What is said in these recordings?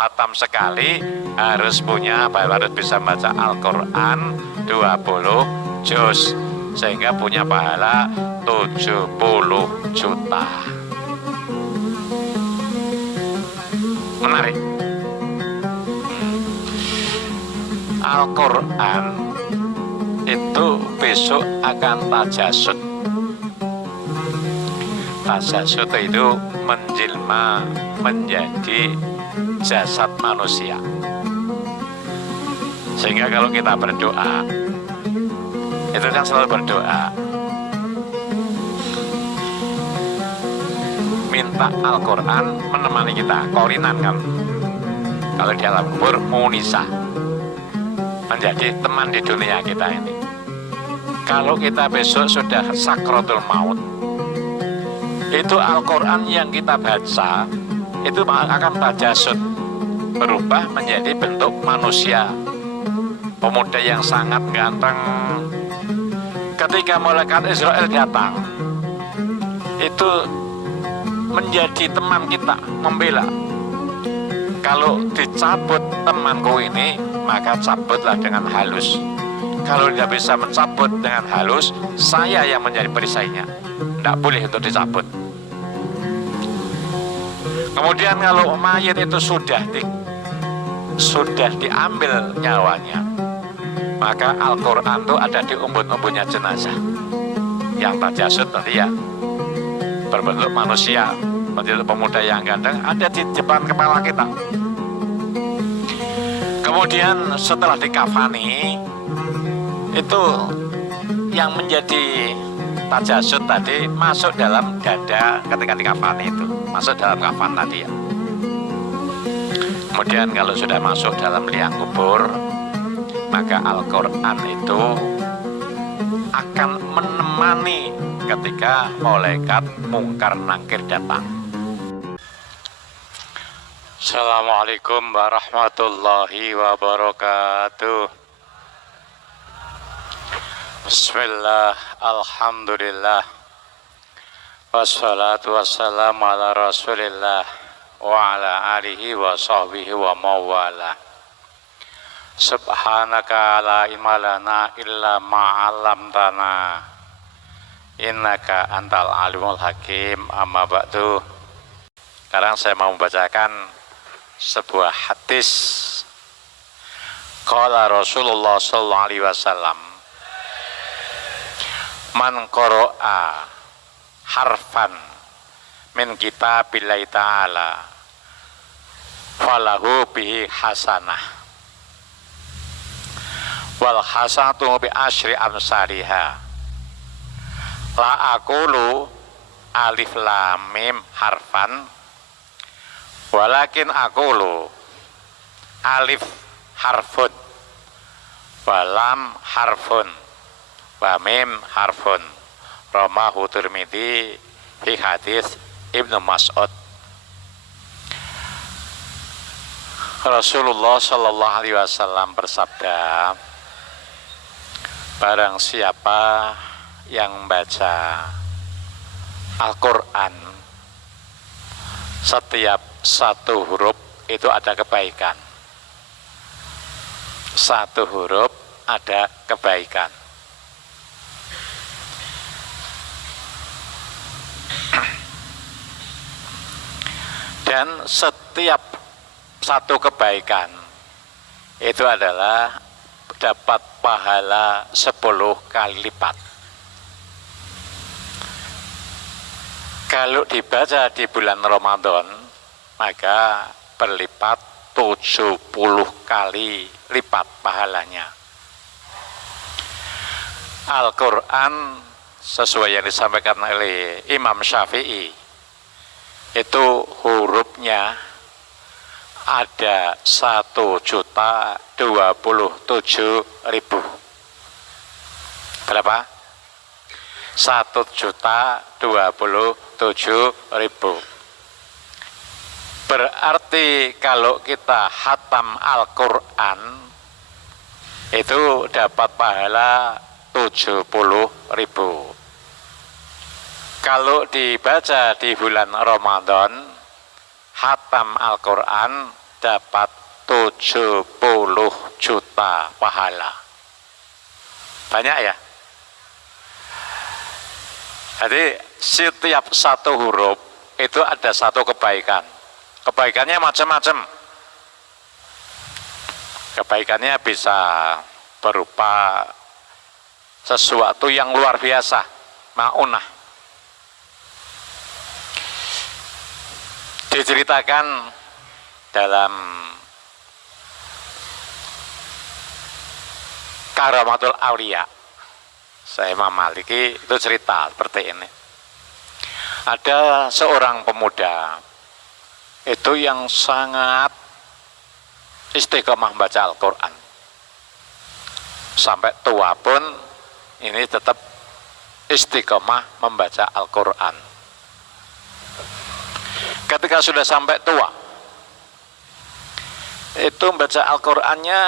hatam sekali harus bisa baca Al-Quran 20 juz, sehingga punya pahala 70 juta. Menarik. Al-Quran itu besok akan tajasud. Tajasud itu menjelma menjadi jasad manusia. Sehingga kalau kita berdoa, itu kan selalu berdoa minta Al-Quran menemani kita, korinan kan. Kalau di alam kubur, munisa, menjadi teman di dunia kita ini. Kalau kita besok sudah sakratul maut, itu Al-Quran yang kita baca itu akan tajasud, berubah menjadi bentuk manusia, pemuda yang sangat ganteng. Ketika malaikat Israel datang, itu menjadi teman kita, membela. Kalau dicabut temanku ini, maka cabutlah dengan halus. Kalau tidak bisa mencabut dengan halus, saya yang menjadi perisainya. Tidak boleh untuk dicabut. Kemudian kalau mayat itu sudah diambil nyawanya, maka Al-Quran itu ada di umbun-umbunnya jenazah. Yang tajasud nanti ya berbentuk manusia, bentuk pemuda yang ganteng, ada di depan kepala kita. Kemudian setelah dikafani, itu yang menjadi tajasud tadi masuk dalam dada ketika dikafani, itu masuk dalam kafan tadi ya. Kemudian kalau sudah masuk dalam liang kubur, maka Al-Quran itu akan menemani ketika malaikat mungkar nangkir datang. Assalamualaikum warahmatullahi wabarakatuh. Bismillah, alhamdulillah, wassalatu wassalamu ala rasulillah wa ala alihi wa sahbihi wa mawala. Subhanaka la ilma lana illa ma'alamtana innaka antal alimul hakim. Amma ba'du. Sekarang saya mau membacakan sebuah hadis. Qala Rasulullah sallallahu alaihi wasallam, man qara'a harfan min kitabillahi ta'ala falahu bihi hasanah wal hasanatu bi asyri amsalihha. La aqulu alif lam mim harfan, walakin aqulu alif harfun wa lam harfun wa mim harfun. Rawahu Tirmidzi fi hadis Ibnu Mas'ud. Rasulullah sallallahu alaihi wasallam bersabda, barang siapa yang membaca Al-Quran, setiap satu huruf itu ada kebaikan. Satu huruf ada kebaikan. Dan setiap satu kebaikan itu adalah dapat pahala 10 kali lipat. Kalau dibaca di bulan Ramadan, maka berlipat 70 kali lipat pahalanya. Al-Quran sesuai yang disampaikan oleh Imam Syafi'i, itu hurufnya ada 1.027.000. Berapa? 1.027.000. Berarti kalau kita hatam Al-Quran itu dapat pahala 70.000. Kalau dibaca di bulan Ramadan, hatam Al-Quran dapat 70 juta pahala. Banyak ya? Jadi setiap satu huruf itu ada satu kebaikan. Kebaikannya macam-macam. Kebaikannya bisa berupa sesuatu yang luar biasa, maunah. Diceritakan dalam Karamatul Aulia, saya Imam Maliki itu cerita seperti ini. Ada seorang pemuda itu yang sangat istiqomah baca Al-Quran. Sampai tua pun ini tetap istiqomah membaca Al-Quran. Ketika sudah sampai tua, itu membaca Al-Qurannya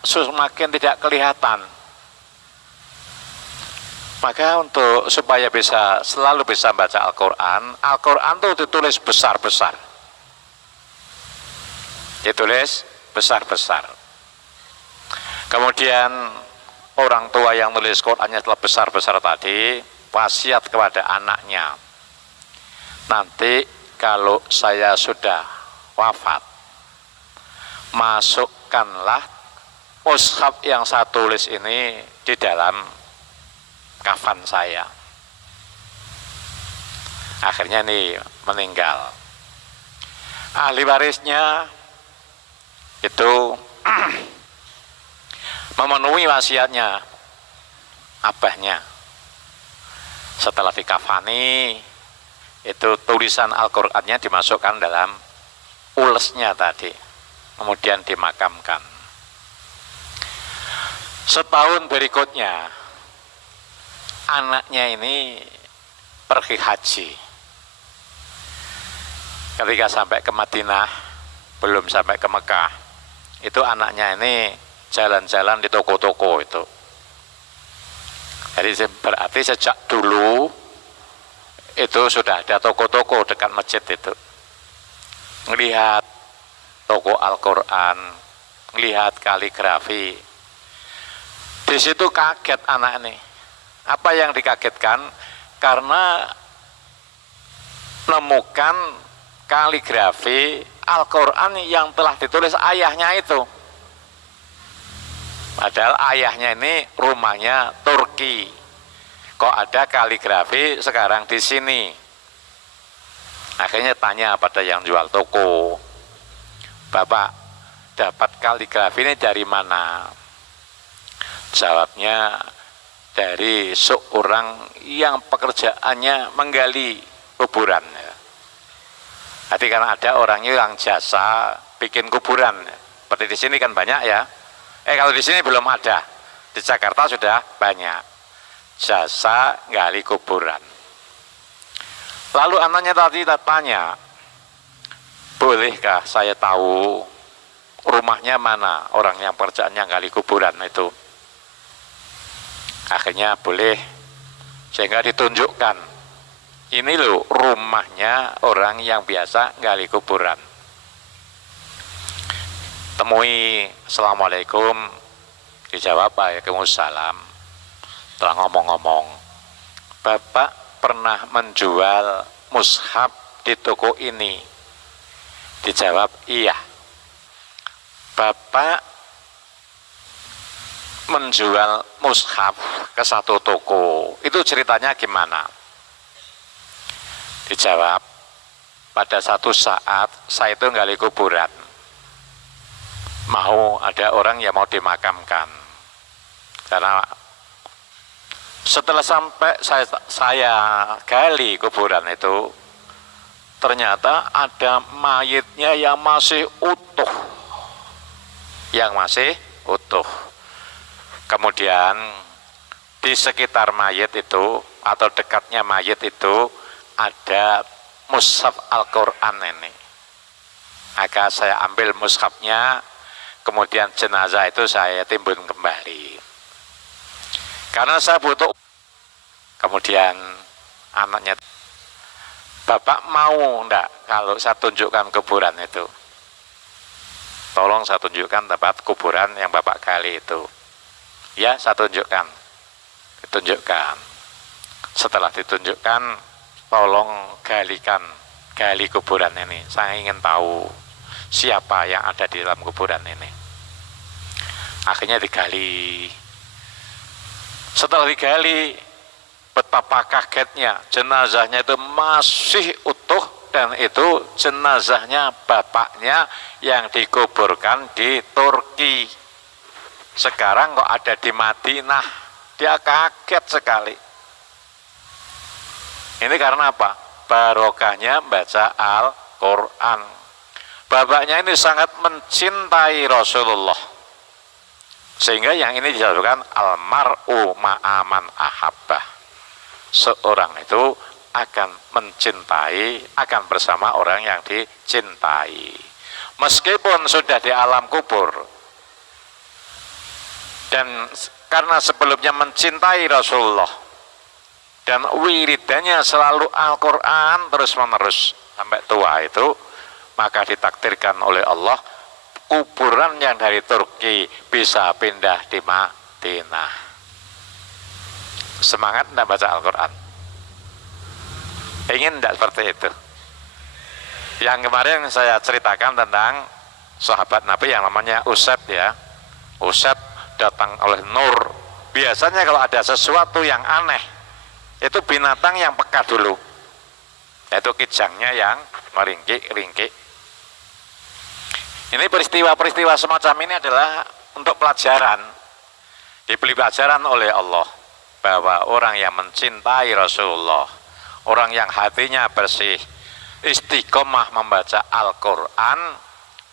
semakin tidak kelihatan. Maka untuk supaya selalu bisa baca Al-Quran, Al-Quran itu ditulis besar-besar. Ditulis besar-besar. Kemudian orang tua yang nulis Qurannya telah besar-besar tadi wasiat kepada anaknya, nanti kalau saya sudah wafat, masukkanlah mushaf yang saya tulis ini di dalam kafan saya. Akhirnya nih meninggal. Ahli warisnya itu memenuhi wasiatnya abahnya. Setelah dikafani, itu tulisan Al-Qur'annya dimasukkan dalam ulesnya tadi, kemudian dimakamkan. Setahun berikutnya anaknya ini pergi haji. Ketika sampai ke Madinah, belum sampai ke Mekah, itu anaknya ini jalan-jalan di toko-toko itu. Jadi berarti sejak dulu itu sudah ada toko-toko dekat masjid itu. Melihat toko Al-Quran, melihat kaligrafi. Di situ kaget anak ini. Apa yang dikagetkan? Karena menemukan kaligrafi Al-Quran yang telah ditulis ayahnya itu. Padahal ayahnya ini rumahnya Turki. Kok ada kaligrafi sekarang di sini? Akhirnya tanya pada yang jual toko, Bapak, dapat kaligrafi ini dari mana? Jawabnya, dari seorang yang pekerjaannya menggali kuburan. Jadi karena ada orangnya yang jasa bikin kuburan. Seperti di sini kan banyak ya. Kalau di sini belum ada, di Jakarta sudah banyak jasa gali kuburan. Lalu anaknya tadi tanya, bolehkah saya tahu rumahnya mana orang yang pekerjaannya gali kuburan itu? Akhirnya boleh, sehingga ditunjukkan, ini loh rumahnya orang yang biasa gali kuburan. Temui, Assalamualaikum, dijawab Waalaikumsalam. Telah ngomong-ngomong, Bapak pernah menjual mushaf di toko ini? Dijawab, iya. Bapak menjual mushaf ke satu toko, itu ceritanya gimana? Dijawab, pada satu saat saya itu gali kuburan, mau ada orang yang mau dimakamkan. Karena setelah sampai saya gali kuburan itu, ternyata ada mayitnya yang masih utuh. Yang masih utuh. Kemudian di sekitar mayit itu atau dekatnya mayit itu ada mushaf Al-Quran ini. Maka saya ambil mushafnya, kemudian jenazah itu saya timbun kembali. Karena saya butuh. Kemudian anaknya, Bapak mau enggak kalau saya tunjukkan kuburan itu? tolong saya tunjukkan tempat kuburan yang Bapak gali itu. Ya, saya tunjukkan. Ditunjukkan. Setelah ditunjukkan, tolong gali kuburan ini. Saya ingin tahu siapa yang ada di dalam kuburan ini. Akhirnya digali. Setelah digali, betapa kagetnya, jenazahnya itu masih utuh, dan itu jenazahnya bapaknya yang dikuburkan di Turki. Sekarang kok ada di Madinah. Dia kaget sekali. Ini karena apa? Barokahnya baca Al-Quran. Bapaknya ini sangat mencintai Rasulullah, sehingga yang ini disebutkan almar'u ma'aman ahabbah. Seorang itu akan mencintai, akan bersama orang yang dicintai, meskipun sudah di alam kubur. Dan karena sebelumnya mencintai Rasulullah dan wiridannya selalu Al-Quran terus-menerus sampai tua itu, maka ditakdirkan oleh Allah kuburan yang dari Turki bisa pindah di Madinah. Semangat tidak baca Al-Quran? Ingin tidak seperti itu? Yang kemarin saya ceritakan tentang sahabat Nabi yang namanya Usad, ya. Usad datang oleh Nur. Biasanya kalau ada sesuatu yang aneh, itu binatang yang peka dulu, yaitu kijangnya yang meringkik-ringkik. Ini peristiwa-peristiwa semacam ini adalah untuk pelajaran, diberi pelajaran oleh Allah, bahwa orang yang mencintai Rasulullah, orang yang hatinya bersih, istiqomah membaca Al-Quran,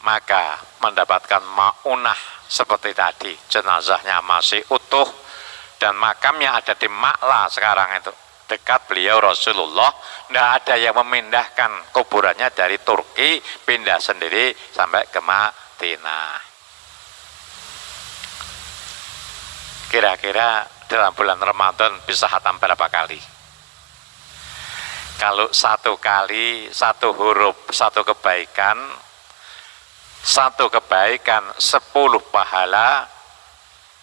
maka mendapatkan ma'unah seperti tadi, jenazahnya masih utuh, dan makamnya ada di Ma'la sekarang itu, dekat beliau Rasulullah. Tidak ada yang memindahkan kuburannya dari Turki, pindah sendiri sampai ke Madinah. Kira-kira dalam bulan Ramadan bisa khatam berapa kali? Kalau satu kali, satu huruf, satu kebaikan, 10 pahala.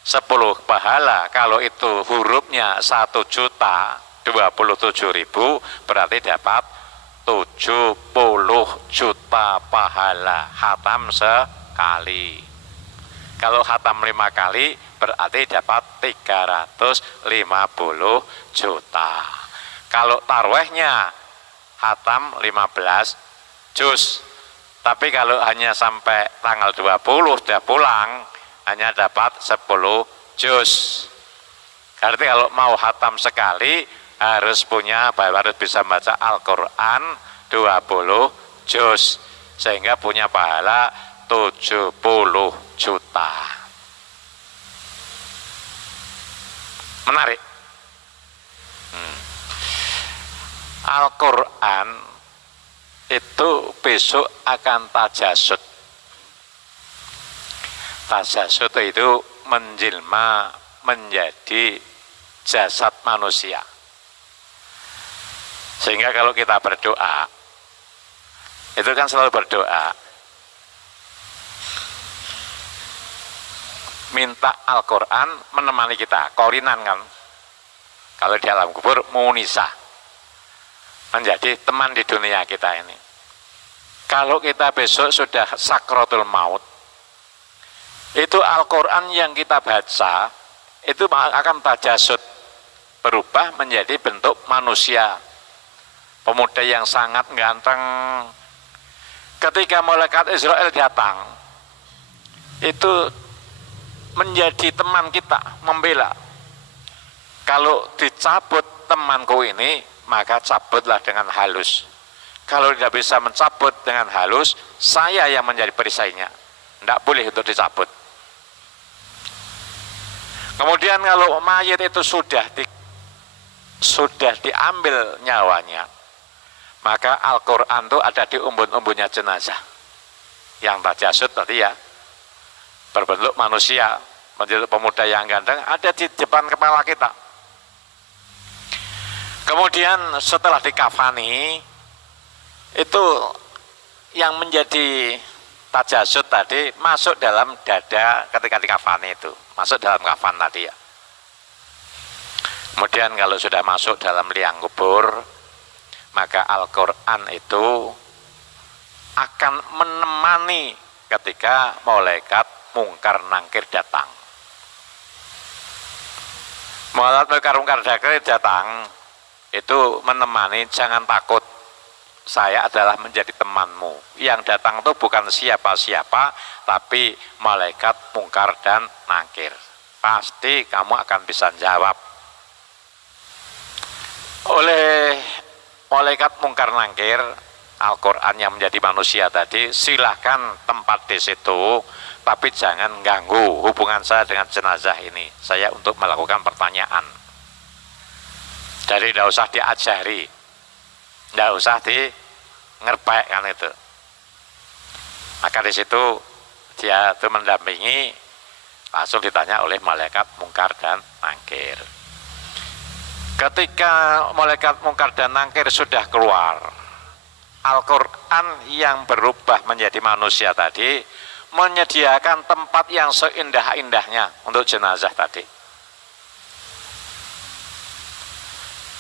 10 pahala, kalau itu hurufnya 1.027.000, berarti dapat 70 juta pahala khatam sekali. Kalau khatam 5 kali berarti dapat 350 juta. Kalau tarwehnya khatam 15 juz, tapi kalau hanya sampai tanggal 20 sudah pulang, hanya dapat 10 juz. Berarti kalau mau khatam sekali harus bisa baca Al-Quran 20 juz, sehingga punya pahala 70 juta. Menarik. Al-Quran itu besok akan tajasud. Tajasud itu menjelma menjadi jasad manusia. Sehingga kalau kita berdoa, itu kan selalu berdoa, minta Al-Quran menemani kita, korinan kan. Kalau di alam kubur, munisa, menjadi teman di dunia kita ini. Kalau kita besok sudah sakratul maut, itu Al-Quran yang kita baca, itu akan tajasud, berubah menjadi bentuk manusia. Pemuda yang sangat ganteng, ketika malaikat Israel datang, itu menjadi teman kita, membela. Kalau dicabut temanku ini, maka cabutlah dengan halus. Kalau tidak bisa mencabut dengan halus, saya yang menjadi perisainya. Tidak boleh untuk dicabut. Kemudian kalau mayat itu sudah diambil nyawanya, maka Al-Quran itu ada di umbun-umbunnya jenazah. Yang tajasud tadi ya, berbentuk manusia, menjadi pemuda yang ganteng, ada di depan kepala kita. Kemudian setelah dikafani, itu yang menjadi tajasud tadi masuk dalam dada ketika dikafani itu, masuk dalam kafan tadi ya. Kemudian kalau sudah masuk dalam liang kubur, maka Al-Quran itu akan menemani ketika malaikat mungkar nangkir datang. Malaikat mungkar nangkir datang itu menemani, jangan takut, saya adalah menjadi temanmu. Yang datang itu bukan siapa-siapa, tapi malaikat mungkar dan nangkir. Pasti kamu akan bisa jawab. Oleh malaikat mungkar nangkir, Al-Quran yang menjadi manusia tadi, silahkan tempat di situ, tapi jangan ganggu hubungan saya dengan jenazah ini. Saya untuk melakukan pertanyaan. Jadi tidak usah diajari, tidak usah di ngerbek kan itu. Maka di situ dia itu mendampingi, langsung ditanya oleh malaikat mungkar dan nangkir. Ketika malaikat mungkar dan nangkir sudah keluar, Al-Quran yang berubah menjadi manusia tadi menyediakan tempat yang seindah-indahnya untuk jenazah tadi.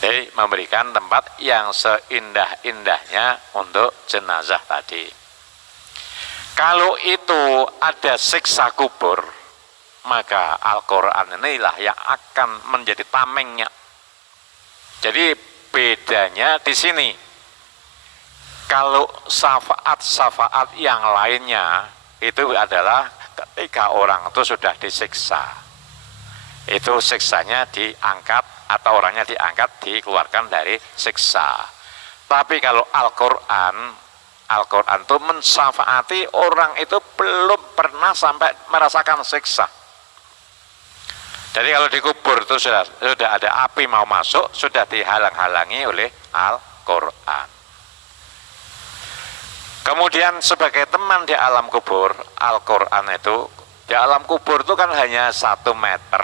Jadi memberikan tempat yang seindah-indahnya untuk jenazah tadi. Kalau itu ada siksa kubur, maka Al-Quran inilah yang akan menjadi tamengnya. Jadi bedanya di sini. Kalau syafaat-syafaat yang lainnya itu adalah ketika orang itu sudah disiksa, itu siksanya diangkat atau orangnya diangkat, dikeluarkan dari siksa. Tapi kalau Al-Quran itu mensyafaati orang itu belum pernah sampai merasakan siksa. Jadi kalau dikubur itu sudah ada api mau masuk, sudah dihalang-halangi oleh Al-Quran. Kemudian sebagai teman di alam kubur, Al-Quran itu di alam kubur itu kan hanya 1 meter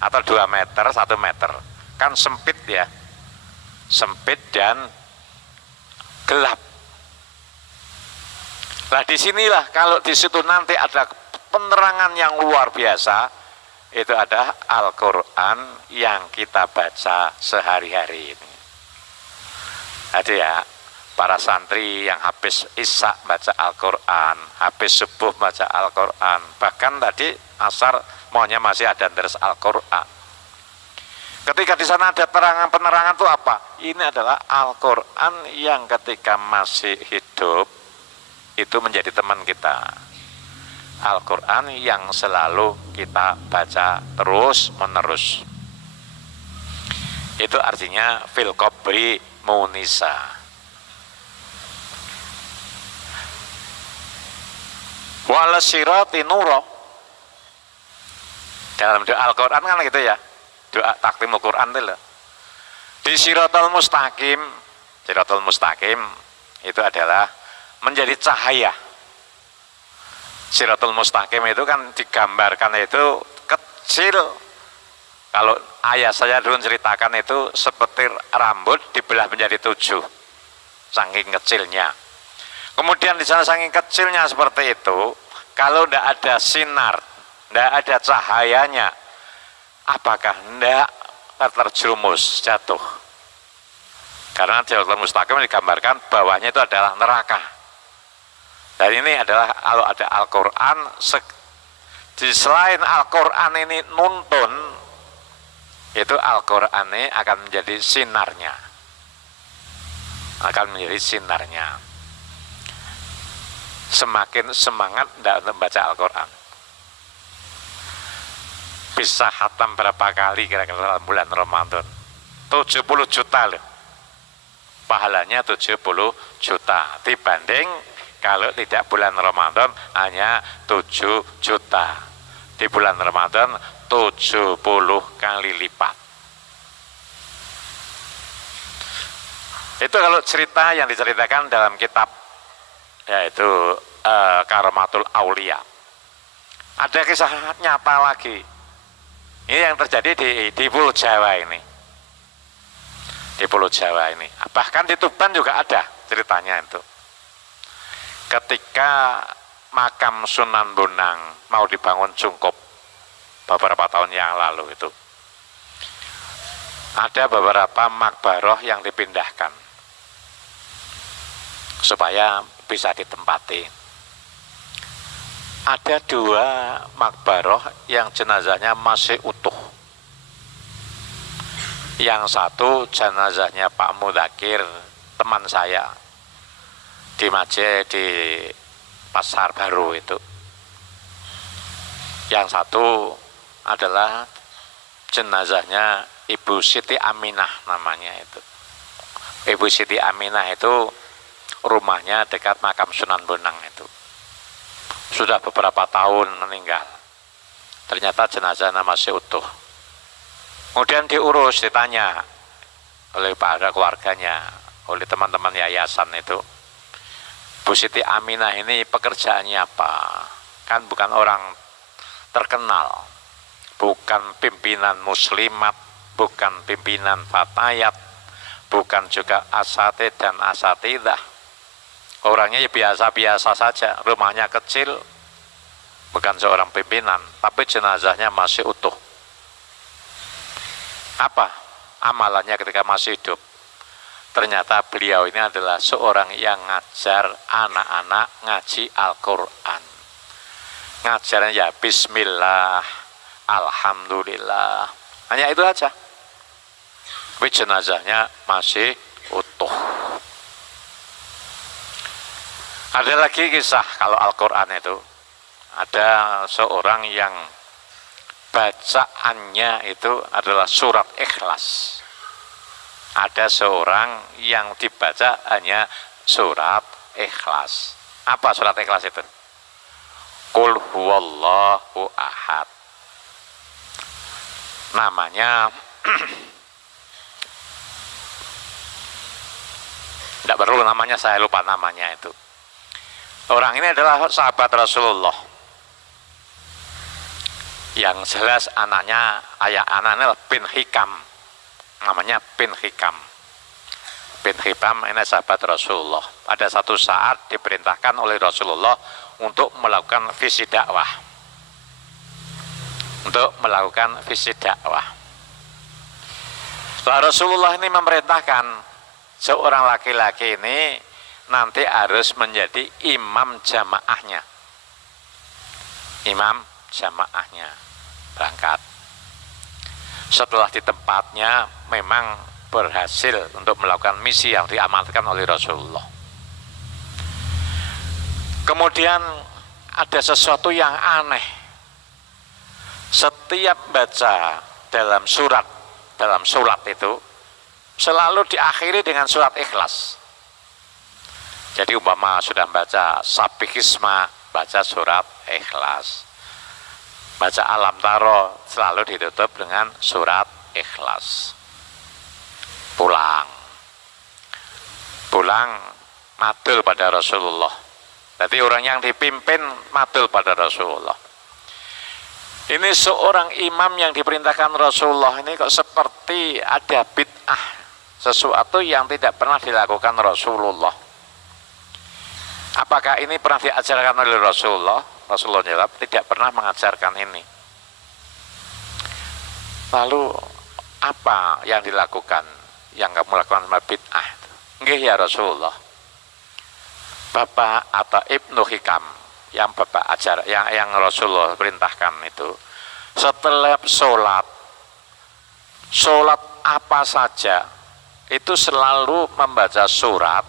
atau 2 meter, 1 meter, kan sempit ya, sempit dan gelap. Nah disinilah kalau di situ nanti ada penerangan yang luar biasa, itu ada Al-Quran yang kita baca sehari-hari ini. Jadi ya, para santri yang habis Isya baca Al-Quran, habis subuh baca Al-Quran, bahkan tadi asar maunya masih ada terus Al-Quran. Ketika di sana ada penerangan itu apa? Ini adalah Al-Quran yang ketika masih hidup itu menjadi teman kita. Al-Quran yang selalu kita baca terus menerus. Itu artinya fil qabri munisa. Wala sirati nuro. Dalam doa Al-Quran kan gitu ya, doa taklimul Quran itu loh. Di siratal mustaqim itu adalah menjadi cahaya. Siratul mustaqim itu kan digambarkan itu kecil. Kalau ayah saya dulu ceritakan itu seperti rambut dibelah menjadi 7, saking kecilnya. Kemudian di sana saking kecilnya seperti itu, kalau tidak ada sinar, tidak ada cahayanya, apakah tidak terjerumus jatuh? Karena Siratal Mustaqim digambarkan bawahnya itu adalah neraka. Dan ini adalah kalau ada Al-Quran, selain Al-Quran ini nuntun, itu Al-Quran ini akan menjadi sinarnya, semakin semangat untuk membaca Al-Quran. Bisa khatam berapa kali kira-kira dalam bulan Ramadan? 70 juta loh, pahalanya 70 juta dibanding kalau tidak bulan Ramadan hanya 7 juta. Di bulan Ramadan 70 kali lipat. Itu kalau cerita yang diceritakan dalam kitab, yaitu Karamatul Aulia. Ada kisah nyata lagi. Ini yang terjadi di Pulau Jawa ini. Di Pulau Jawa ini. Bahkan di Tuban juga ada ceritanya itu. Ketika makam Sunan Bonang mau dibangun Cungkup beberapa tahun yang lalu itu, ada beberapa makbaroh yang dipindahkan supaya bisa ditempati. Ada 2 makbaroh yang jenazahnya masih utuh. Yang satu jenazahnya Pak Mudakir, teman saya di Maje di Pasar Baru itu. Yang satu adalah jenazahnya Ibu Siti Aminah namanya itu. Ibu Siti Aminah itu rumahnya dekat makam Sunan Bonang itu. Sudah beberapa tahun meninggal. Ternyata jenazahnya masih utuh. Kemudian diurus, ditanya oleh para keluarganya, oleh teman-teman yayasan itu, Bu Siti Aminah ini pekerjaannya apa? Kan bukan orang terkenal, bukan pimpinan muslimat, bukan pimpinan fatayat, bukan juga asatid dan asatidah. Orangnya ya biasa-biasa saja, rumahnya kecil, bukan seorang pimpinan, tapi jenazahnya masih utuh. Apa amalannya ketika masih hidup? Ternyata beliau ini adalah seorang yang ngajar anak-anak ngaji Al-Quran. Ngajarnya ya bismillah, alhamdulillah, hanya itu aja. Tapi jenazahnya masih utuh. Ada lagi kisah kalau Al-Quran itu, ada seorang yang bacaannya itu adalah surat Ikhlas. Ada seorang yang dibaca hanya surat Ikhlas. Apa surat Ikhlas itu? Qul huwallahu ahad. Namanya tidak perlu namanya, saya lupa namanya itu. Orang ini adalah sahabat Rasulullah. Yang jelas anaknya bin Hikam, namanya bin Hikam. Bin Hikam ini sahabat Rasulullah. Pada satu saat diperintahkan oleh Rasulullah untuk melakukan visi dakwah. Untuk melakukan visi dakwah. Lalu Rasulullah ini memerintahkan seorang laki-laki ini nanti harus menjadi imam jamaahnya. Imam jamaahnya berangkat. Setelah di tempatnya memang berhasil untuk melakukan misi yang diamanatkan oleh Rasulullah. Kemudian ada sesuatu yang aneh. Setiap baca dalam surat itu selalu diakhiri dengan surat Ikhlas. Jadi umpama sudah baca Sabihisma, baca surat Ikhlas. Baca Alam Taro selalu ditutup dengan surat Ikhlas. Pulang madul pada Rasulullah. Jadi orang yang dipimpin madul pada Rasulullah. Ini seorang imam yang diperintahkan Rasulullah ini kok seperti ada bid'ah, sesuatu yang tidak pernah dilakukan Rasulullah. Apakah ini pernah diajarkan oleh Rasulullah? Rasulullah jawab, tidak pernah mengajarkan ini. Lalu apa yang dilakukan, yang kamu lakukan bid'ah? Nggih ya Rasulullah, Bapak atau Ibnu Hikam yang Bapak ajar, yang Rasulullah perintahkan itu, setelah sholat apa saja itu selalu membaca surat,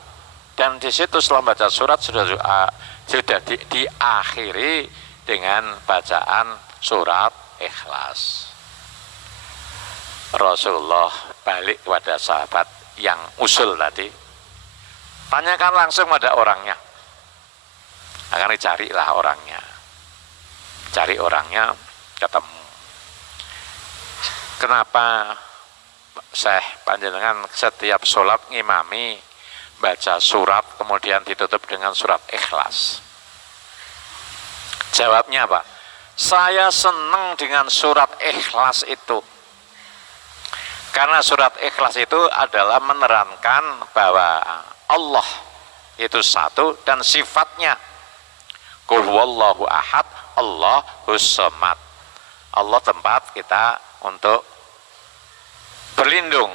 dan di situ setelah membaca surat sudah diakhiri dengan bacaan surat Ikhlas. Rasulullah balik kepada sahabat yang usul tadi, tanyakan langsung pada orangnya. Akan dicarilah orangnya, cari orangnya, ketemu. Kenapa Syekh panjenengan setiap sholat ngimami baca surat kemudian ditutup dengan surat Ikhlas? Jawabnya apa? Saya senang dengan surat Ikhlas itu, karena surat Ikhlas itu adalah menerangkan bahwa Allah itu satu dan sifatnya Qul huwallahu ahad, Allahus samad. Allah tempat kita untuk berlindung,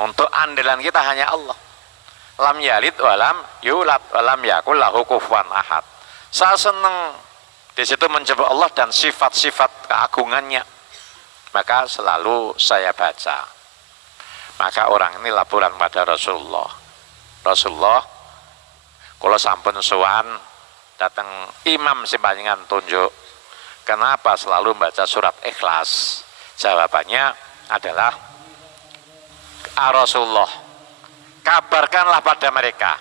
untuk andalan kita hanya Allah. Lam yalid walam yulad walam yakul lahu kufuwan ahad. Saya senang di situ menyebut Allah dan sifat-sifat keagungannya, maka selalu saya baca. Maka orang ini laporan pada Rasulullah. Rasulullah, kalau sampun sowan datang imam simpanjangan tunjuk, kenapa selalu membaca surat Ikhlas? Jawabannya adalah, Rasulullah, kabarkanlah pada mereka,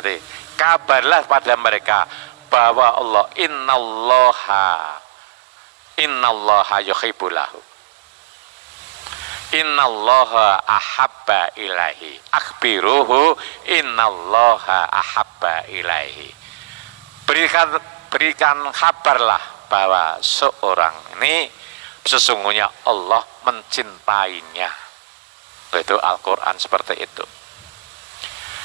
jadi kabarlah pada mereka bahwa Allah innallaha yuhibbulahu, innallaha ahabba ilaihi, akhbiruhu innallaha ahabba ilaihi. Berikan kabarlah bahwa seorang ini sesungguhnya Allah mencintainya. Itu Al-Quran seperti itu.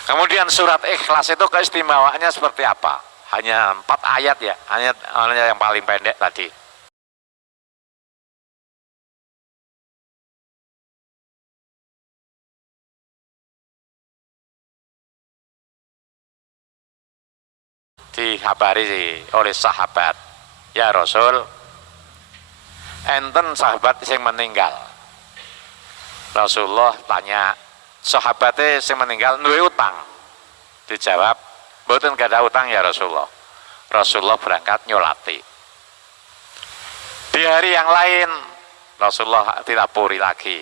Kemudian surat Ikhlas itu keistimewaannya seperti apa? Hanya 4 ayat ya, hanya yang paling pendek tadi. Dikhabari oleh sahabat, ya Rasul, enten sahabat yang meninggal. Rasulullah tanya, sahabatnya yang meninggal duwe utang? Dijawab, mboten gak ada utang ya Rasulullah. Rasulullah berangkat nyolati. Di hari yang lain Rasulullah dilapori lagi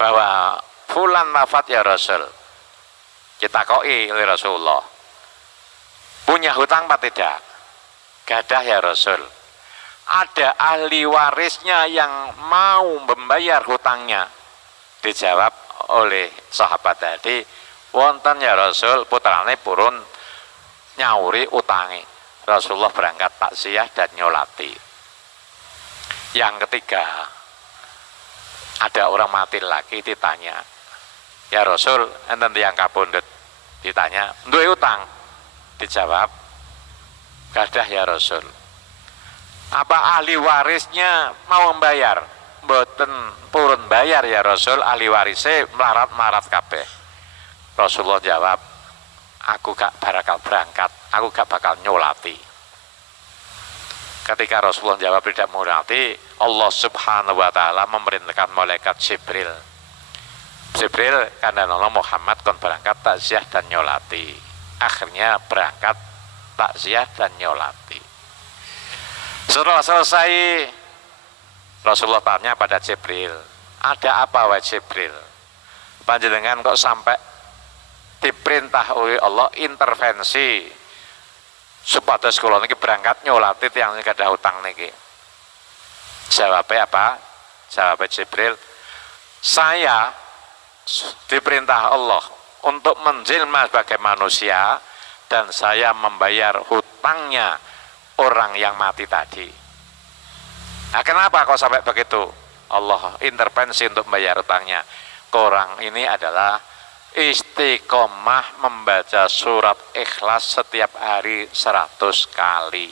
bahwa fulan wafat ya Rasul. Kita koi oleh Rasulullah, punya hutang apa tidak? Gadah ya Rasul. Ada ahli warisnya yang mau membayar hutangnya. Dijawab oleh sahabat tadi, wonten ya Rasul, putrane purun nyauri utangi. Rasulullah berangkat takziah dan nyolati. Yang ketiga, ada orang mati lagi, ditanya, ya Rasul, enten tiyang kapundhut. Ditanya, duwe utang? Dijawab, gadah ya Rasul. Apa ahli warisnya mau membayar? Mboten purun bayar ya Rasul, ahli warisnya melarat-melarat kabeh. Rasulullah jawab, aku gak bakal berangkat, aku gak bakal nyolati. Ketika Rasulullah jawab tidak nyolati, Allah subhanahu wa ta'ala memerintahkan malaikat Jibril. Jibril kandhana Muhammad kon berangkat takziah dan nyolati. Akhirnya berangkat takziah dan nyolati. Setelah selesai, Rasulullah tanya pada Jibril, ada apa wahai Jibril? Panjenengan kok sampai diperintah oleh Allah intervensi supados kula niki berangkat nyolati tiyang sing gadah utang niki. Jawabnya apa? Jawabnya Jibril, saya diperintah Allah untuk menjelma sebagai manusia dan saya membayar hutangnya orang yang mati tadi. Nah, kenapa kok sampai begitu? Allah intervensi untuk membayar hutangnya. Orang ini adalah istiqomah membaca surat Ikhlas setiap hari 100 kali.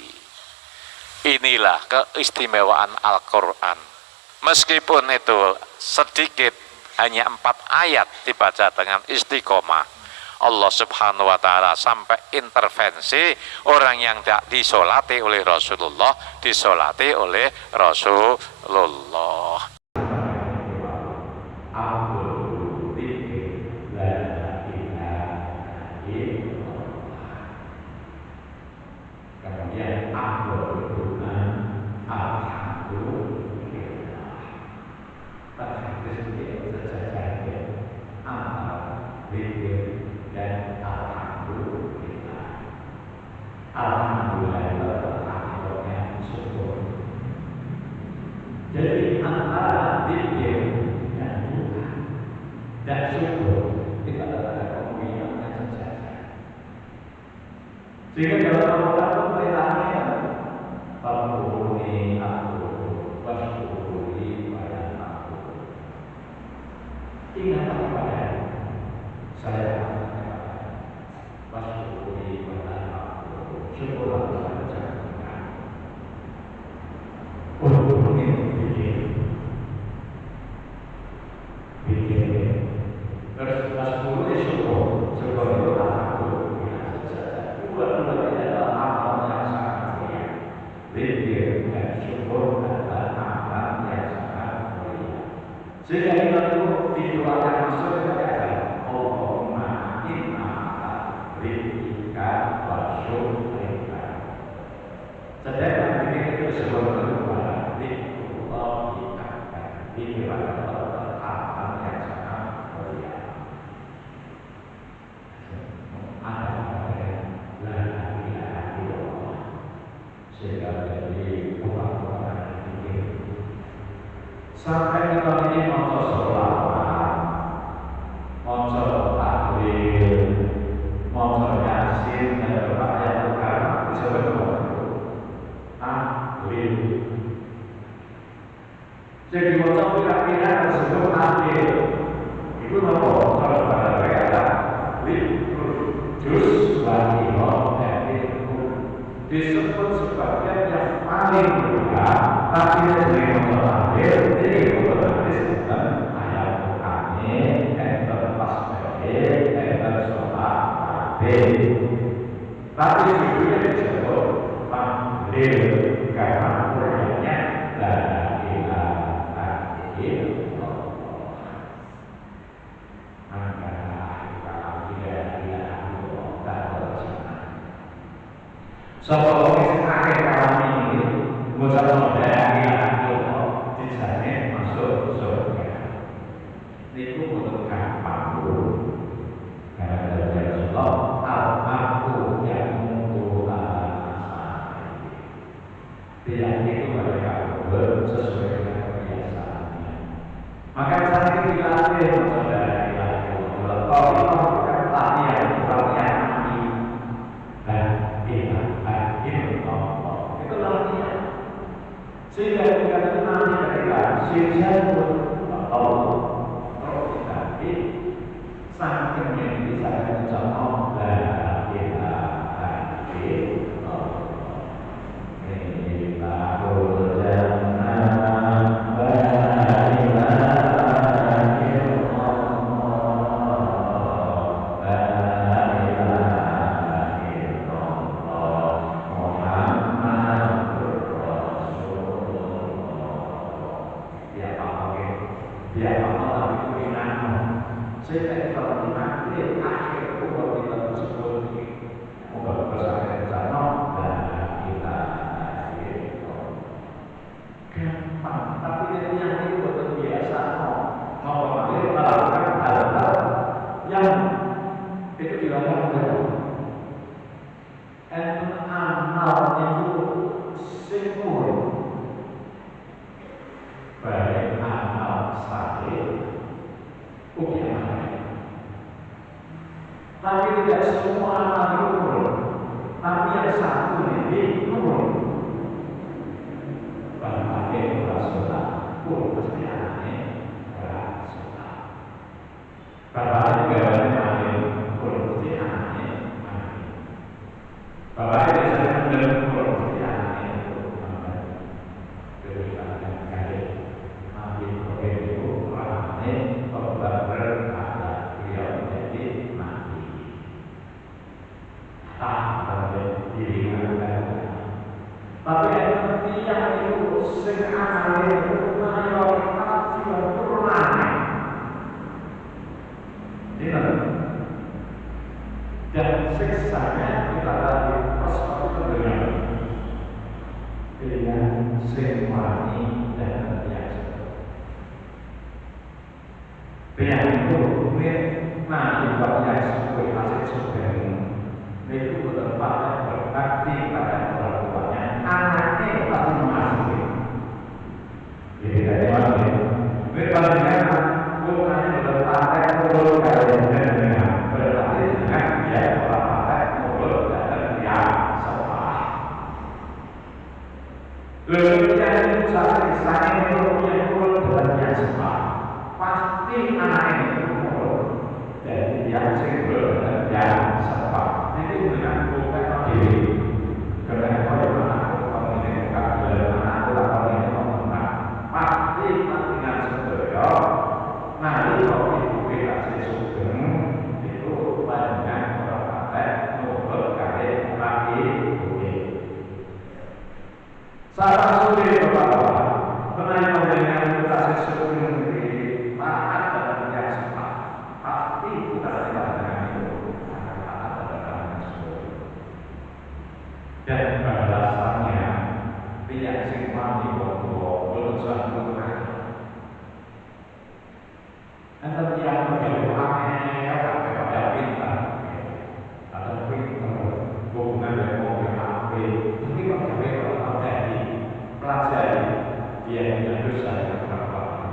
Inilah keistimewaan Al-Quran. Meskipun itu sedikit, hanya 4 ayat dibaca dengan istiqomah, Allah subhanahu wa ta'ala sampai intervensi orang yang tidak disolati oleh Rasulullah, disolati oleh Rasulullah. Jadi antara zikir dan doa dan syukur itu adalah kombinasi yang sejajar. Sehingga dalam Al-Quran itu perintahnya Fadkuruni aku wasyukuri pada aku. Ingatlah kepada saya wasyukuri pada aku. zikir dan syukur adalah amalan yang sangat mulia. Sehingga itu didoakan masuk kepada Allahumma inna rizqika wa syukrika. Sedangkan ini disebut kepada rizqullah akbar. Ini adalah amalan yang sangat mulia. Sehingga jadi orang-orang yang sampai kita ini mau sholawat, mau tahlil, mau yasin dan beberapa ayat Al-Quran bisa berdoa tahlil. Jadi mau kira-kira tersebut tahlil itu mau kalau pada mereka tahlil juz wahiro disebut sebagai yang paling mulia, tapi dari mutahdir ini otomatis bukan ayat Quran dan terlepas dari dan sholat tapi judulnya disebut tahlil karena mulianya la ilaha illallah. Maka sebelum akhir kalam ini mengucap modal dijadikan masuk surga. Itu butuh gampang dulu. Karena dari Rasulullah al-aku yang mengulama tidak itu mereka sesuai dengan kebiasaannya. Maka saat itu dilatih saudara kalau kita melakukan latihan ini dan itu latihan sehingga kita itu nanti ketika siapa pun Allah kalau kita saking yang bisa mencontoh la ilaha illallah ilahul jannah la ilaha illallah la ilaha illallah Muhammadur Rasulullah. Dia apa itu inano sehingga kalau kita lihat akhir umur kita tersebut umur besar sana dan kita gampang, tapi yang itu betul biasa mau melakukan hal-hal yang itu dilakukan oleh dan amal itu sempurna baik amal saleh ujian. Tapi tidak semua amal itu nurun. Tapi yang satu ini nurun. Berbagai Rasulullah pun pasti anaknya Rasulullah. Berbagai gawain pun pasti anaknya Amin. Berbagai misalnya pun pasti anaknya Muhammad. Kebetulan kali Nabi Ibrahim itu anaknya berada beliau menjadi nabi. Tapi yang yang itu sengaja itu mayoritas juga turunan. Dan siksanya kita lagi persoalan dengan semani dan biasa. Biar itu nah ibadah yang sesuai hasil surga itu bertempat berbakti pada orang tuanya, anaknya pasti memasuki. Jadi dari mana? Kalau dengan bukannya bertempat mulut kalian dengan berarti dengan dia bertempat mulut dan dia salah. Kemudian itu saya itu punya mulut dan dia salah. Pasti anak ini mulut dan dia single dan dia salah. Ini dengan bukan diri. Karena kalau anakku kamu ini kabel, anakku kamu ini mengenal, pasti dengan segera. Nanti kalau ibu kita sesugeng itu banyak orang pakai mulut kali lagi bukti. Salah sulit Bapak-Bapak, menaik dengan berhasil sesuatu yang lebih taat dan yang sempat. Pasti bukan dengan itu, akan taat dan yang sesuatu. Dan balasannya, tidak simpan di bawah berusaha bergerak. Anda yang menjadi aneh, pada pintar, atau pintar, hubungan dengan mobil HP, tapi kalau jadi pelajari, dia tidak dosa dengan perbuatan.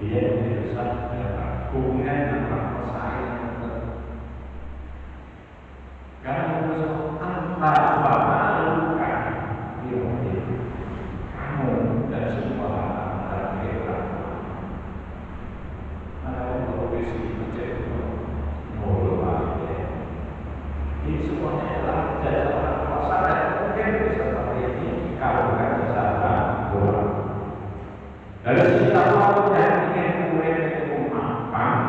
Dia tidak dosa dengan hubungan dengan persaingan. Karena dosa tanpa memalukan, kamu dan semua anak orang. Ada profesi menjadi mulut balik. Ini semuanya adalah jasa orang kuasa dan mungkin bisa seperti ini kalau bukan jasa orang tua. Dari sisi apa yang ingin murid itu mampang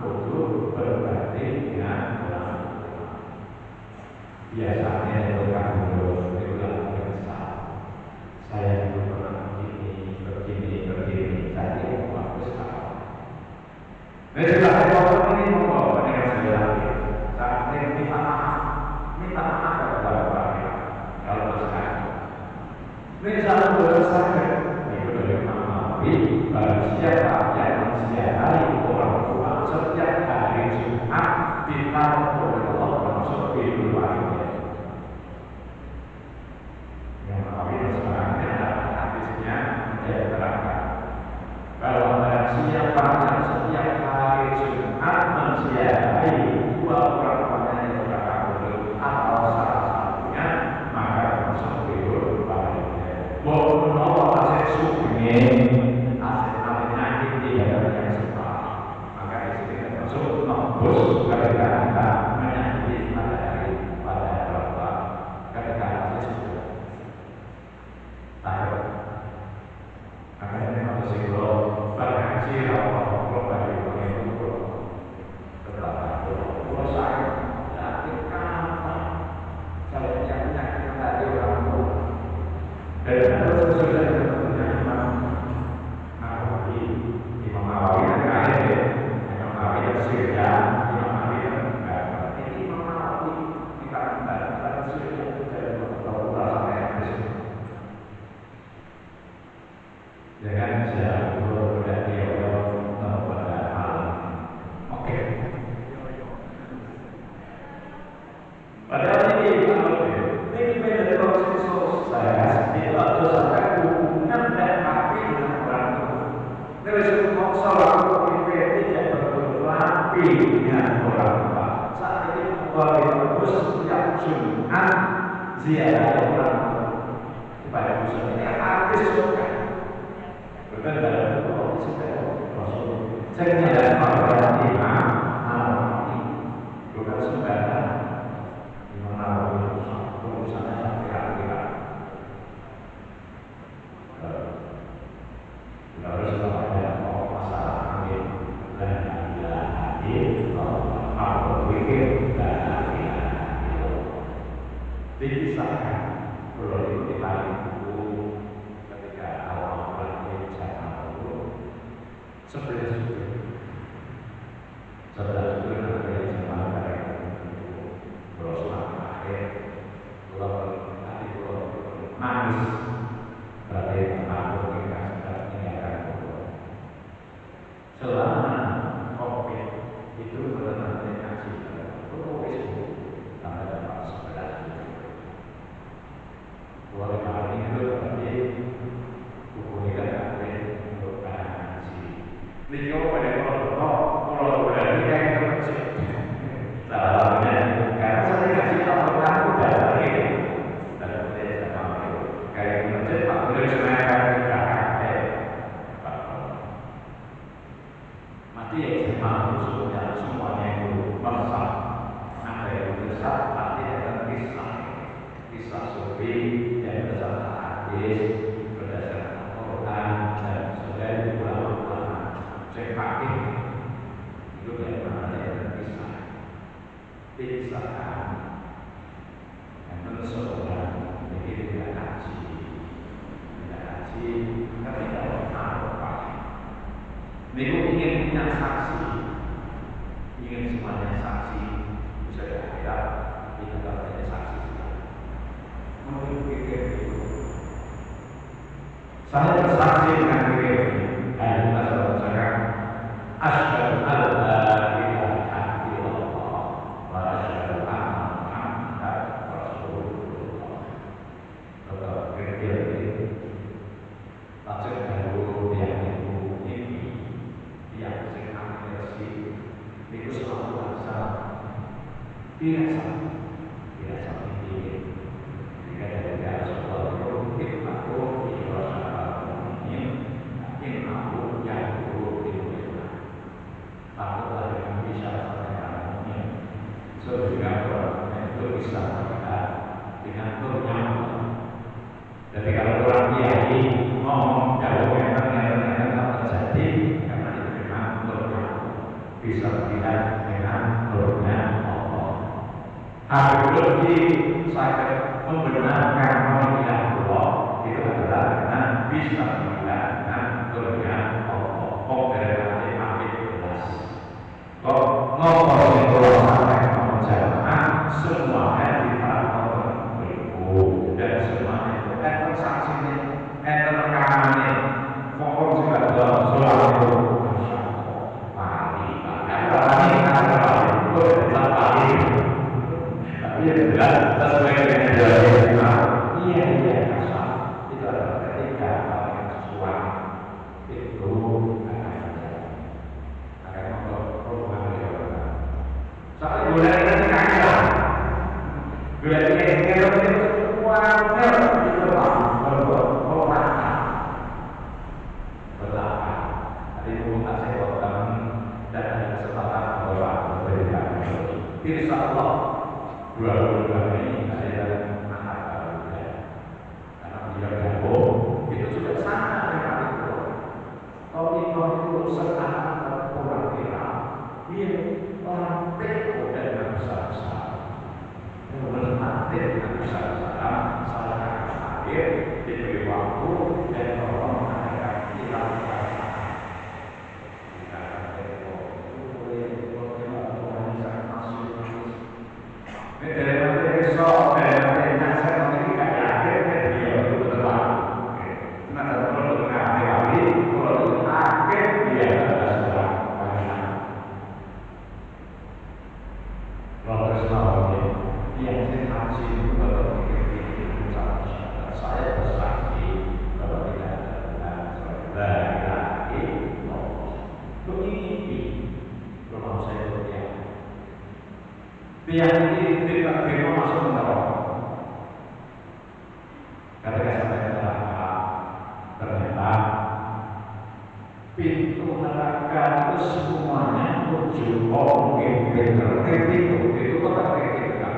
untuk berbakti dengan orang tua. Biasanya itu kan dulu besar. Saya dulu pernah begini, jadi bagus sekali. Jadi kalau ini mau dengan saya lagi, saat ini minta maaf kepada Bapak. Kalau besar, misalnya besar, itu dari memaafkan siapa yang mensiasati orang tua setiap hari Jumat ditanggung oleh Allah termasuk kehidupannya. Yang mengawin sekarang adalah hadisnya menjadi berangkat. Kalau siapa yang setiap hari Jumat mensiasati dua orang tuanya yang saudara atau salah satunya, maka termasuk kehidupannya. Walaupun Allah masih sukunya, aset-asetnya tidak ada yang sempat, maka di sini termasuk membus ketika kita menyakiti pada Bapak ketika masih sudah tahu. Makanya harus kalau berhaji Allah bagi orang itu tetap kalau saya yakin kapan saya yang tadi orang tua dan harus sudah tentunya Imam Nawawi yang kaya, Imam Nawawi yang surga, Imam Nawawi yang enggak. Ini Imam Nawawi kita surga dari Allah sampai habis. Jangan saya dulu berarti Allah pada malam. Oke. Padahal ini beda proses saya. Itu harus sampai hubungan dan api dengan orang tua. Terus sholat tidak berlapi dengan orang tua. Saat ini bagus setiap Jumat ziarah orang tua kepada musuh ini artis juga. Bukan dalam itu sudah masuk. Saya tidak pada imam Nawawi, bukan sembarang Imam Nawawi urusannya kira-kira. Harus ada masalah amin dan hadir atau berpikir dan dipisahkan perlu diikuti buku ketika awal belajar zaman dulu 11 bulan dari zaman dari terus akhir pulau tadi pulau nangis berarti aku kita sudah tinggalkan pulau selama COVID itu benar-benar kasih pulau itu sampai dapat 11 pulau kali itu berarti hubungi kan untuk kasih beliau pada pulau berarti ingin punya saksi, ingin semuanya saksi, bisa di akhirat itu katanya saksi sudah. Mungkin pikir itu. Saya bersaksi dengan pikir ini. Dan kita selalu ucapkan asyhadu an la ilaha illallah wa asyhadu anna Muhammadan Rasulullah. Kalau pikir itu langsung baru yang ibu ini yang sedang bersih itu selalu rasa biasa ini jika dari Rasulullah itu aku ini aku yang dulu itu takutlah dengan bisa sampai sehingga orang itu bisa dengan bernyawa. Jadi kalau orang kiai ngomong jauh yang terjadi karena itu memang bernyawa bisa tidak dengan nurnya Allah. Habib saya membenarkan Allah itu adalah karena bisa tidak dengan nurnya Allah. Kok dari Habib jelas. Kok ngomong itu sampai menjamaah semuanya dipantau berku dan semuanya itu saksinya, rekamannya, pokok juga dalam surat itu. Tapi yang jelas sesuai dengan jalan iya kasar itu adalah ketika yang sesuatu itu akan membuat perubahan di orang. Soalnya bulan ini kagak bulan ini wajar itu berubah berlapa tadi bukan saya potong dan ada kesempatan orang berbeda insya Allah 22 ini ada yang anak baru ya karena dia jauh itu sudah sangat dengan itu kalau itu sekarang orang viral dia orang teko dan besar-besar bermanfaat dengan besar-besaran salah hadir diberi waktu dan orang mengadakan hilang Tiang ini tidak bisa masuk neraka. Ketika sampai neraka, ternyata pintu neraka itu semuanya menuju mungkin itu kota kan.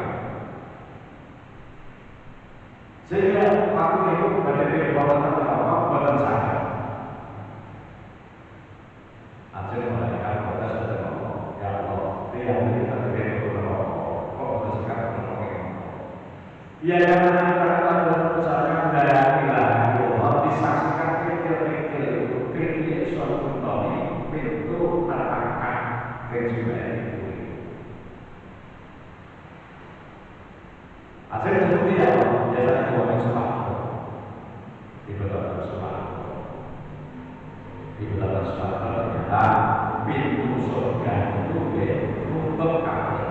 Sehingga aku itu pada bawah neraka bukan saya. Hasil mereka protes dan ngomong, ya Allah, tiang ini ya jangan pada misalkan dari Allah disaksikan kecil-kecil itu kecil suatu toni pintu neraka kejujuran itu. Hasil seperti apa? Biasanya orang sepatu di belakang sepatu ternyata pintu surga itu tutup kaki.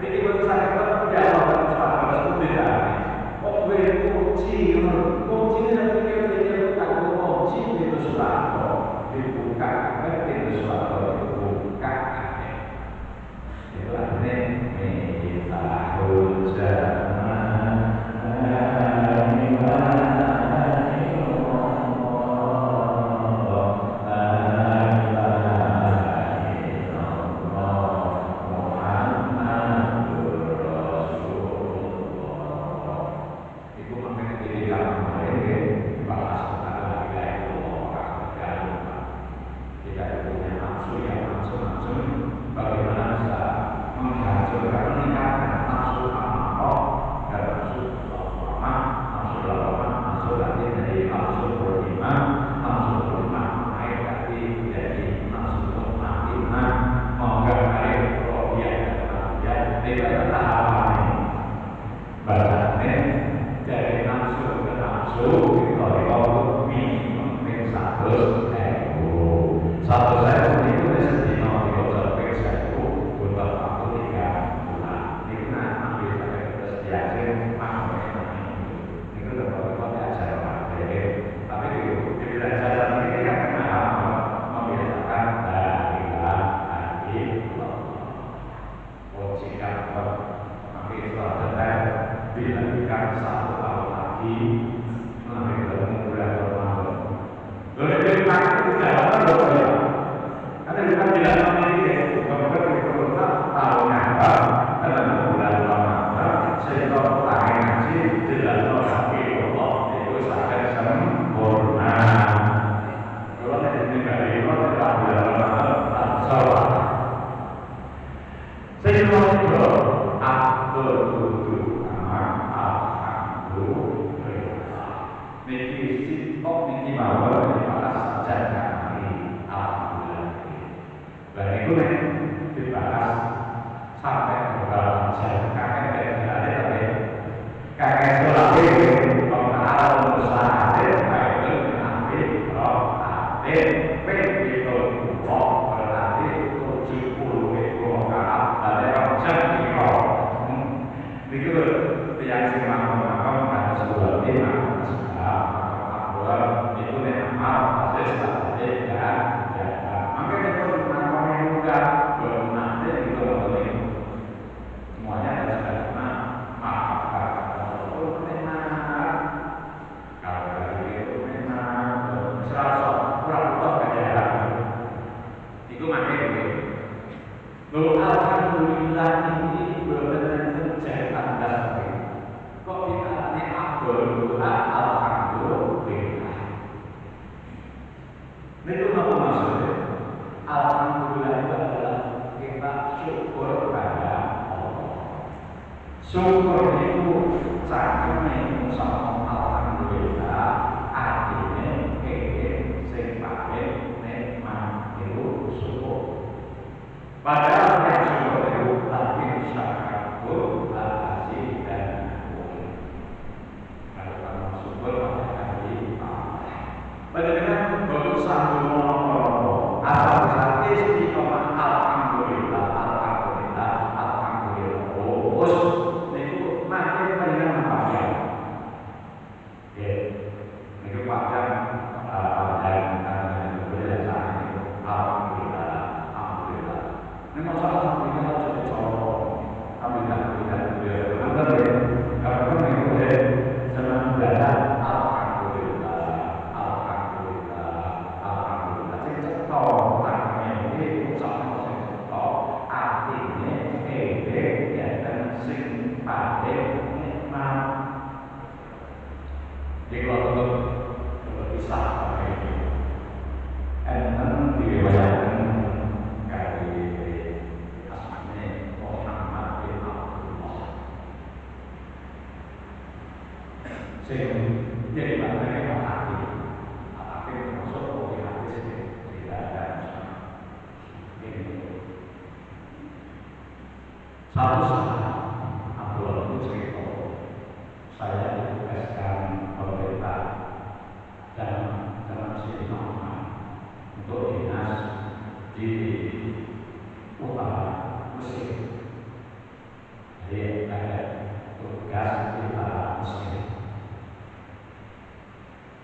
Jadi bagi saya jalan sepatu tidak. Oh, kunci yang pikir kunci pintu sepatu dibuka, pintu sepatu dibuka. Itu artinya kita Niku tiyang sing makam ada sebuah tema sebab makam itu nek amal pasti sebabnya ya. Makanya pun makam yang juga bermakna itu ini semuanya ada sebabnya maaf kalau memang kalau itu memang serasa kurang kejaran itu makanya bahwa alhamdulillah ini benar-benar jadi tanda kok kita ini berdoa alhamdulillah. Itu apa maksudnya? Alhamdulillah itu adalah kita syukur pada Allah. Syukur itu caranya sama alhamdulillah artinya sing paling nikmat itu syukur. Padahal yang syukur itu lagi syukur kasih dan kalau kamu syukur pada kali bagaimana berusaha menolong asal besar istiqomah alhamdulillah alhamdulillah alhamdulillah itu makin dengan apa ya? Itu panjang alhamdulillah alhamdulillah. Ini masalah alhamdulillah jadi contoh alhamdulillah karena itu senang belajar alhamdulillah alhamdulillah alhamdulillah sing cetha tangannya ini sama sing cetha artinya ya dan sing paling nikmat jadi kalau berpisah ini enten diriwayatkan dari asmane Muhammad bin Abdullah sing jadi maknanya hati termasuk poin hadis tidak ada ini satu saat Abdullah itu cerita saya ditugaskan pemerintah dalam sini untuk dinas di utara Mesir. Jadi ada tugas di utara Mesir.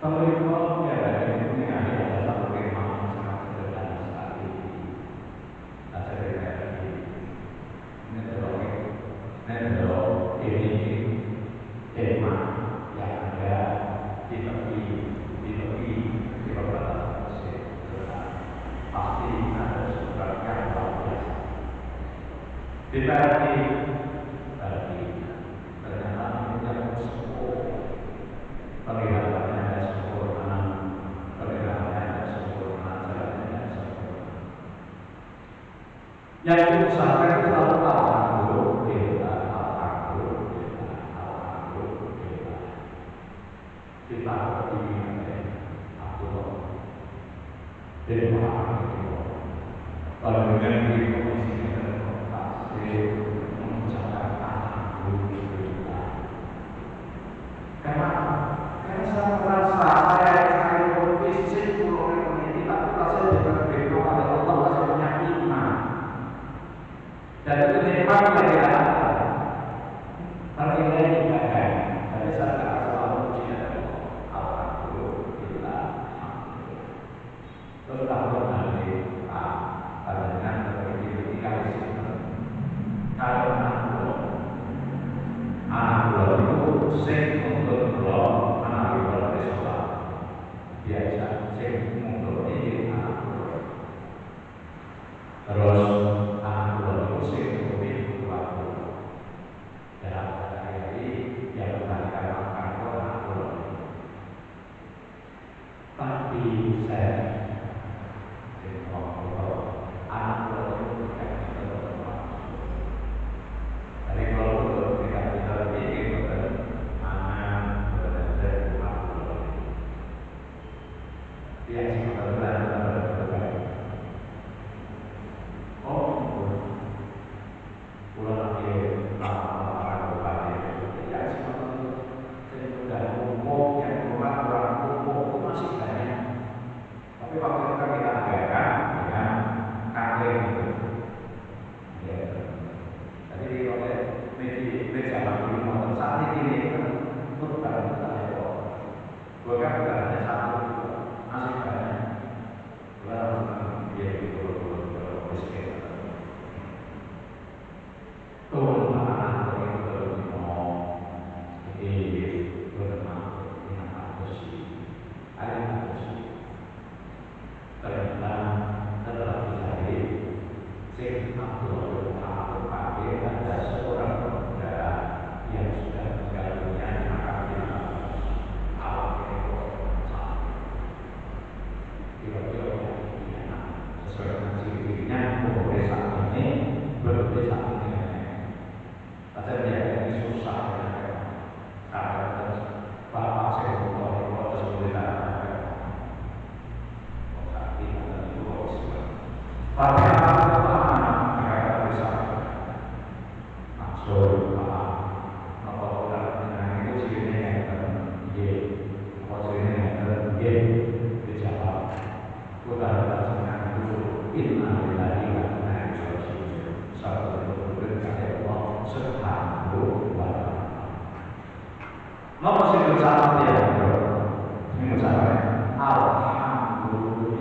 Pemerintah yang ini ada satu tema yang sangat sederhana sekali. Saya dengar ini adalah tema yang ada di tepi perbatasan Mesir. Pasti ada sesuatu yang luar biasa. Berarti ternyata ini yang sepuh pengirahannya ada sempurna, pengirahannya ada sempurna, jalannya ada sempurna. Yang diusahakan itu selalu alhamdulillah, alhamdulillah, alhamdulillah. Kita berdiri Abdullah dari Muhammad itu. Kalau dengan diri kondisinya pasti mengucapkan alhamdulillah. Karena saya merasa saya sekalipun fisik pulau ini tapi saya juga berdoa pada Allah saya punya iman. Dan itu nikmat yang kita dapat. Ternilai ibadah. Jadi saya selalu pujian alhamdulillah. Terus tahun nanti pada dengan berpikir kali sini. Kalau anak itu sing untuk pulau anak pulau di sekolah biasa sing untuk ini anak pulau. Terus anak pulau itu sing untuk ini pulau. Dalam kata ini yang berkaitan makan anak pulau. Tapi saya anak pulau itu tidak bisa bermaksud. Dari kalau tidak bisa lebih mana Gue kan bukan hanya satu, masih banyak. Gue harus dia itu miskin. Turun tanah itu terus mau jadi bermakna yang harus ada ternyata setelah dicari Syekh Abdul Qadir ada seorang pemuda yang sudah meninggal dunia di makamnya awal kira-kira sesuai dengan ciri-cirinya boleh saat ini boleh saat ini saja dia ini susah karena terus bapak saya terus boleh tapi apa mereka bisa masuk apa orang dengan itu cirinya yang apa cirinya yang dijawab bukan dengan itu innalillahi wa inna ilaihi raji'un satu itu dari Allah subhanahu wa ta'ala. Nomor satu sahabat ya, ini sahabat alhamdulillah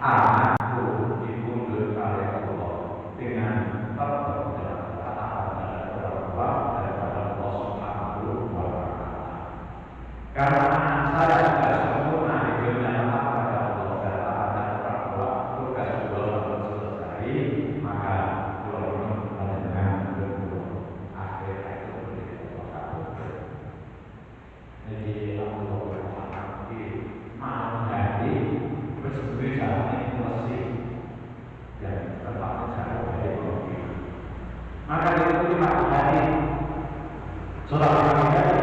anakku diundur oleh Allah dengan perbuatan kata-kata berbuat daripada Allah Subhanahu wa Ta'ala. Karena anak saya sudah sempurna di dunia kepada Allah dan berbuat tugas Allah selesai, maka Allah dengan berbuat akhir itu menjadi Allah. Jadi Allah berfirman malam hari bersembunyi dalam masjid yang tempatnya jauh dari bumi. Maka itu malam hari sholat malam hari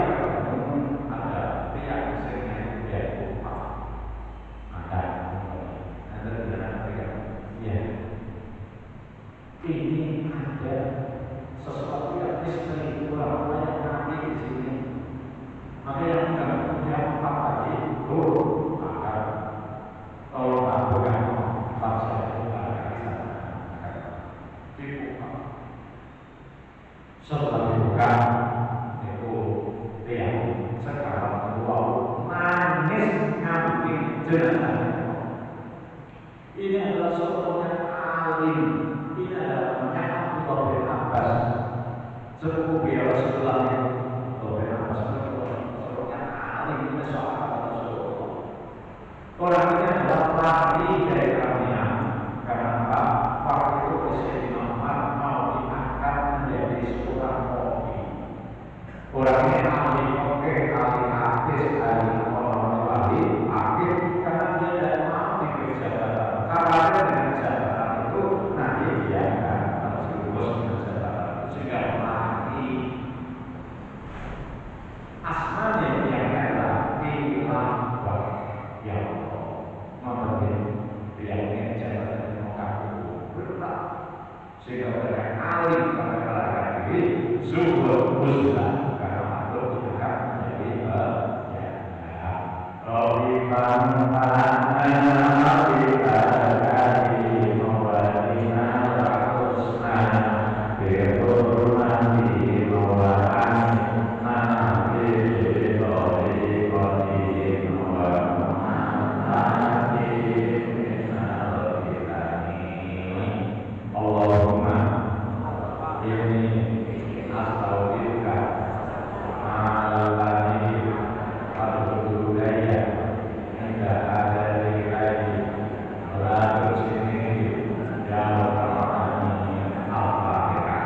ada pihak yang dia upah maka ada ya ini ada sesuatu yang misteri kurang banyak kami di sini. Maka yang kemudian empat tadi maka tolong lakukan bangsa itu pada sana dibuka. Setelah dibuka itu dia sekarang kedua manis ngambil jenazah. Ini adalah seorang yang alim. Ini adalah Abdullah bin Abbas sepupu beliau sebelahnya. Orang ini adalah lari dari keramaian karena apa? Waktu itu Presiden Muhammad mau diangkat menjadi seorang koki. Orang ini ahli koki, ahli hadis, ahli ahli akhir karena dia tidak mau diberi jabatan. Karena dengan jabatan itu nanti dia akan harus lulus dengan jabatan sehingga lari. Asmanya yang adalah bilang yang yang jabatan demokrasi berat sehingga mereka alim mereka lakukan diri zuhur muslah karena itu juga menjadi berjaya rohiban tanah kita dari membuatnya rakusna berhormati membuatkan nabi dari kodi Allahumma ini astagfirullah alladzi al-budaya tidak ada lagi lalu sini yang pertama al-fatihah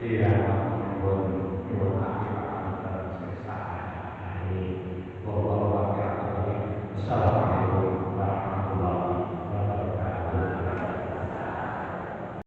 tidak menurut akibat dan sesat ini bahwa wakil salah